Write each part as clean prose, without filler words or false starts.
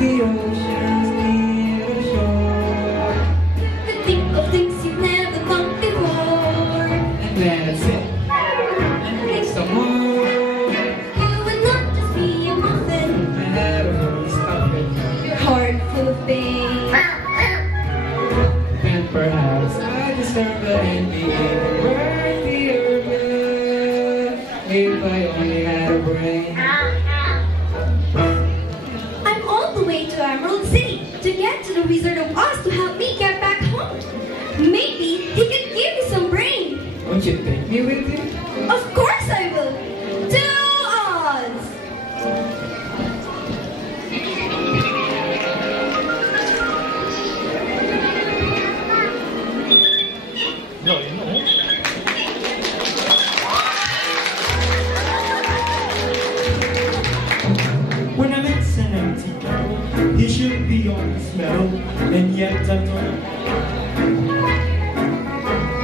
the oceans near the shore. To think of things you've never thought before. And that's it. And make some more. You would not just be a muffin. I had a whole stuff it. Your heart full of pain. And perhaps I deserve the NBA worthy of love. If I only had a brain. I'm all the way to Emerald City to get to the Wizard of Oz to help me get back home. Maybe he could give me some brain. Won't you take me with you? Of course I will. To Oz! No, you know. When I mix an empty barrel, he should be on the smell, and yet I don't.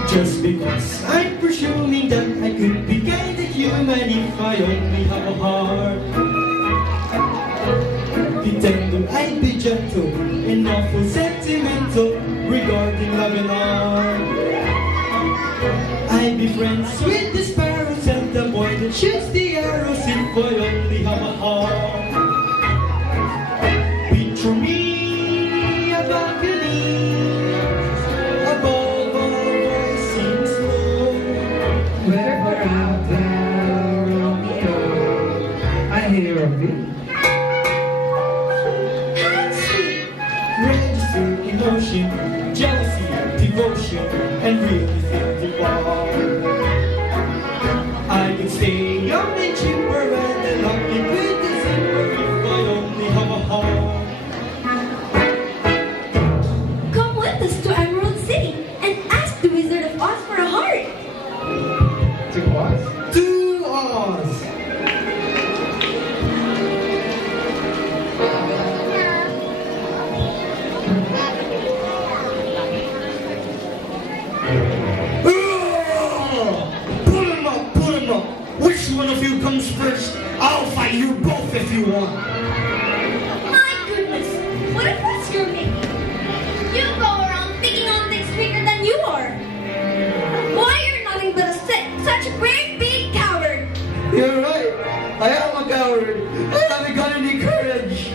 Just because I'm presuming that I could be kind of human if I only have a heart. Pretend I'd be gentle and awful sentimental regarding love and art. I'd be friends with the sparrows and the boy that shoots the arrows if I only have a heart. Picture me a balcony, above all voicing slow. Wherever out there, Romeo, I hear a beat. How sweet! Registered emotion, jealousy, devotion, and really feel the ball. I can stay young and cheaper and lock it with the zipper if I only have a heart. Come with us to Emerald City and ask the Wizard of Oz for a heart. To what? To Oz! Pull him up, pull him up. Which one of you comes first? I'll fight you both if you want. My goodness, what a fuss you're making. You go around thinking on things bigger than you are. Why, you're nothing but such a great big coward. You're right. I am a coward. I haven't got any courage.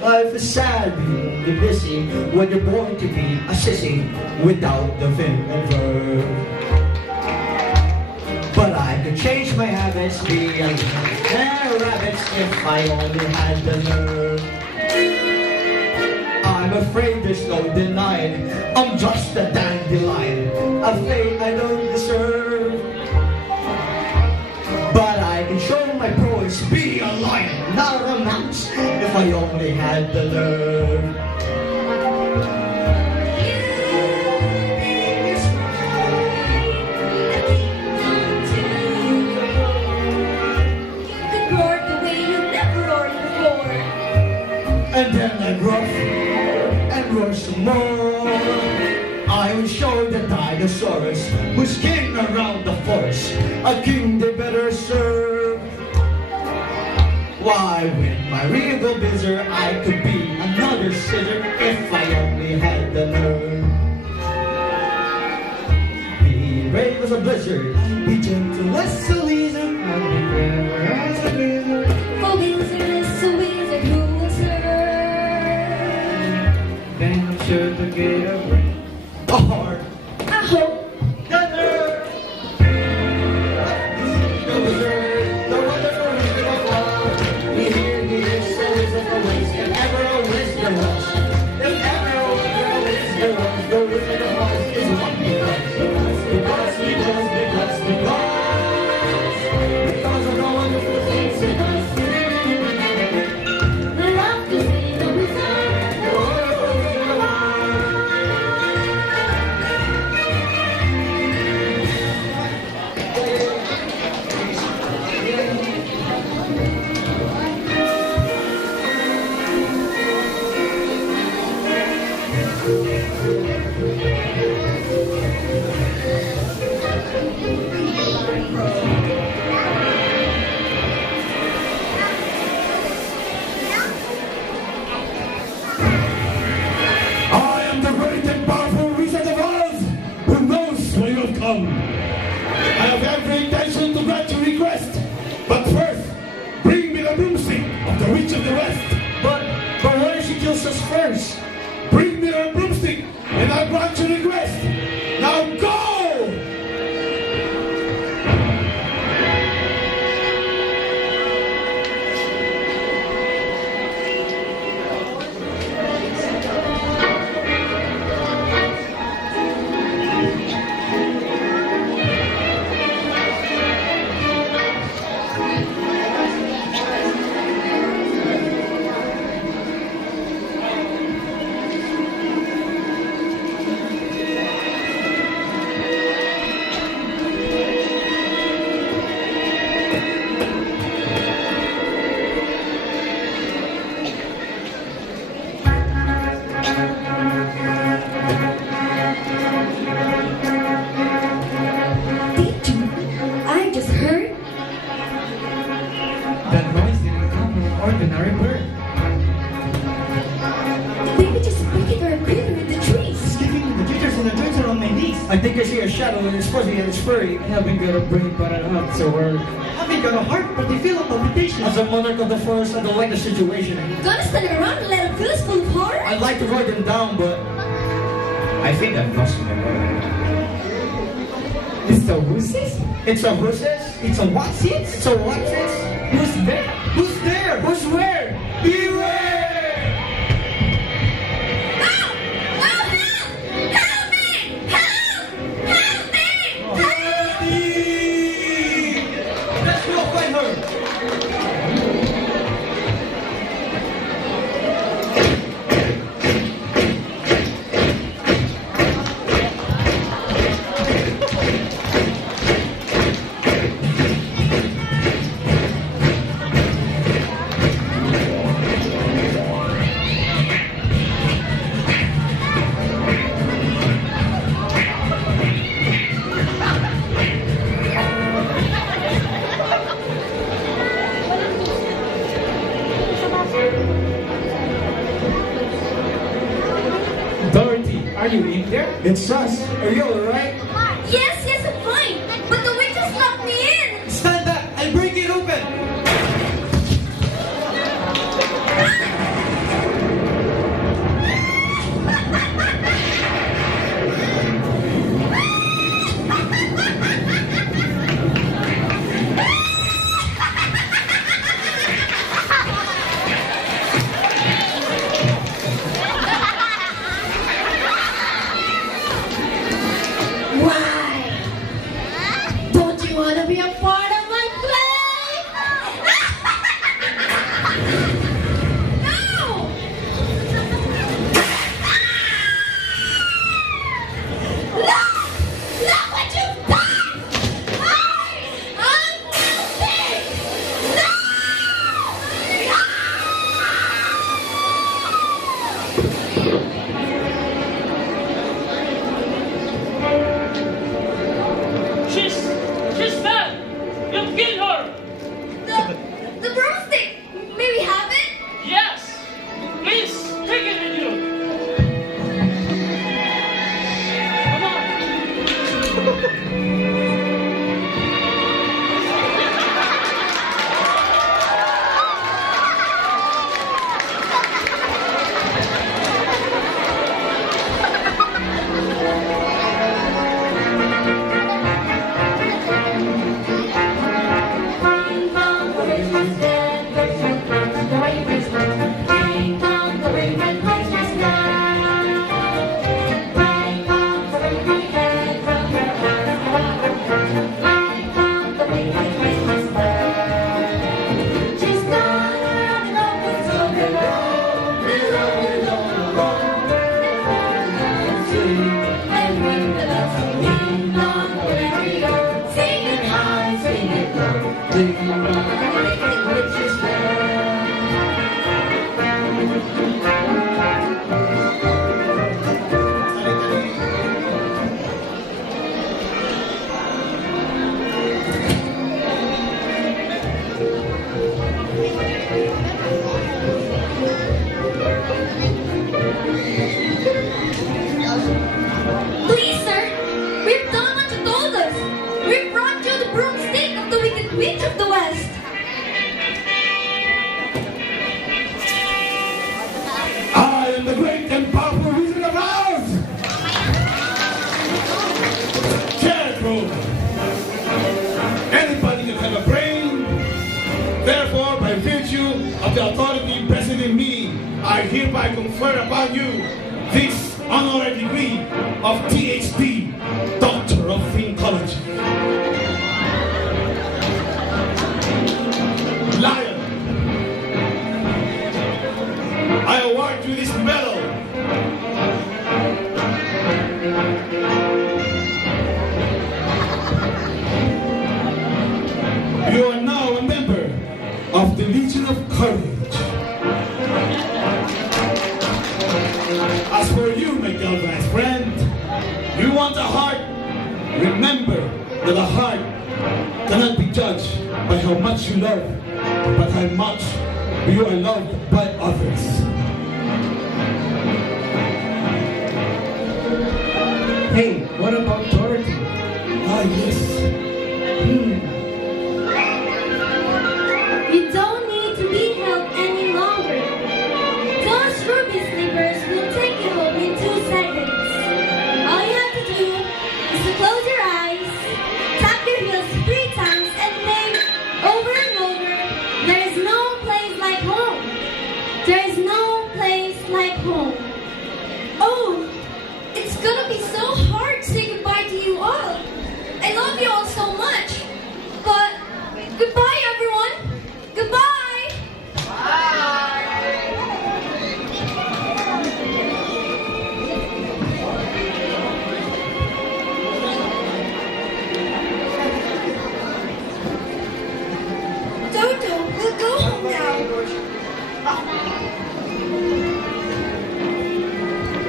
Life is sad, being busy when you're born to be a sissy without the vim and verb. But I could change my habits, be a rabbits if I only had the nerve. I'm afraid there's no denying I'm just a dandelion, a fate I don't deserve. But I can show my prowess, be a lion, not a mouse, if I only had the nerve. You think you're strong, the kingdom to roar. You could roar the way you never roared before. And then I gruff and roar some more. I will show the dinosaurs who's king around the forest, a king they better serve. Why, with my regal bizzer, I could be another scissor if I only had the nerve. Be brave as a blizzard, be gentle as a lizard, I'll be clever as a lizard. For wizard is a wizard who will serve. Then I'm sure to get away. a heart. I hope. The nerve. The wizard, the wonderful wizard of Oz. We hear he is the wizard of ways, if ever a wizard was. If ever a wizard was, the wizard of Oz is one because he does, because he does, because he it's fuzzy and it's furry. I haven't got a brain, but I know how to work. Haven't got a heart, but they feel a palpitation. As a monarch of the forest, I don't like the situation. Gonna stand around and let it feel full of horror? I'd like to write them down, but I think I've lost my mind. It's a whoosies? It's a who's-sis? It's a what's-its? It's a what's-its? Who's there? Who's there? Who's where? Beware! Help! Oh, help! Help me! Help! Help me! Help! Let's go find her! Dorothy, are you in there? It's us. Are you alright? Yes, yes, I'm fine. But the witch just locked me in. Stand back! I'll break it open! Why? Don't you want to be a part of my play? No! Look! Look what you've done! I'm melting! She's dead. You killed her. The broomstick! May we have it? Yes. Please take it with you. Come on. Please, sir, we've done what you told us. We brought you the broomstick of the Wicked Witch of the West. I am the great and powerful Wizard of Oz! Careful! Anybody can have a brain. Therefore, by virtue of the authority vested in me, I hereby confer upon you this honorary degree of THD, Doctor of Thinkology. Lion, I award you this medal. You are now a member of the Legion of Courage. As for you, my galvanized friend, you want a heart? Remember that a heart cannot be judged by how much you love, but how much you are loved by others. Hey, what about Dorothy? Ah, yes. You don't need to be held any longer. Those ruby slippers will take you home in 2 seconds. All you have to do is to close your eyes, tap your heels 3 times, and think over and over, there is no place like home. There is no place like home. Oh, it's gonna be so hard to say goodbye to you all. I love you all so much. But goodbye, everyone. Goodbye. Dodo, we'll go home now.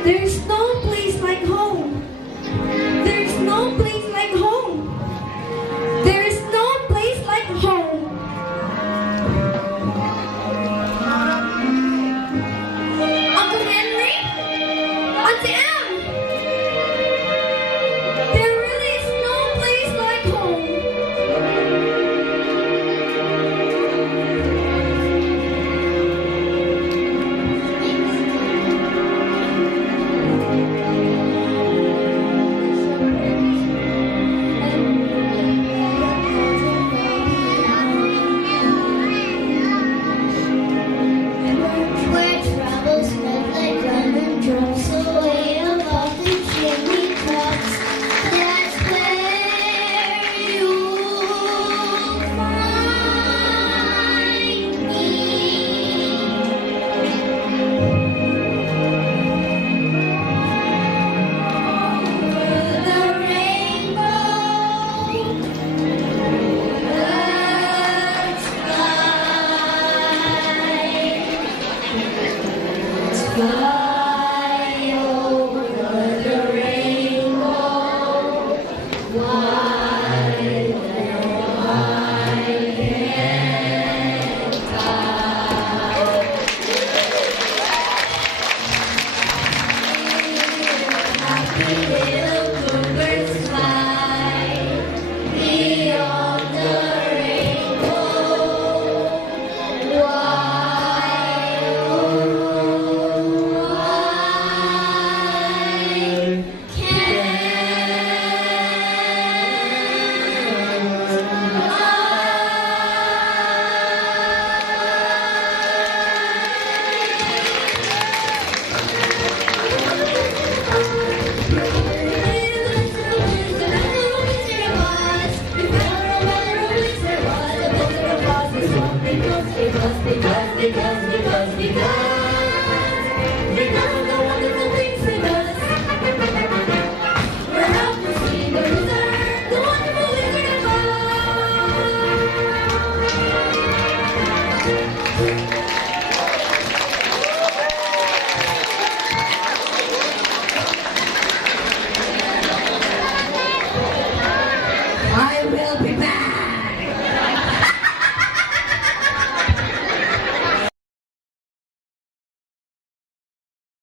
There's no place like home. There's no place like home. There is no place like home. Uncle Henry? Auntie Em? There really is no place like home. Where travel smells like lemon drops away above the chimney tops. That's where you'll find me. Over the rainbow, the sky. Fly over the rainbow, wider I can fly. Happy little bluebirds fly beyond the rainbow. Because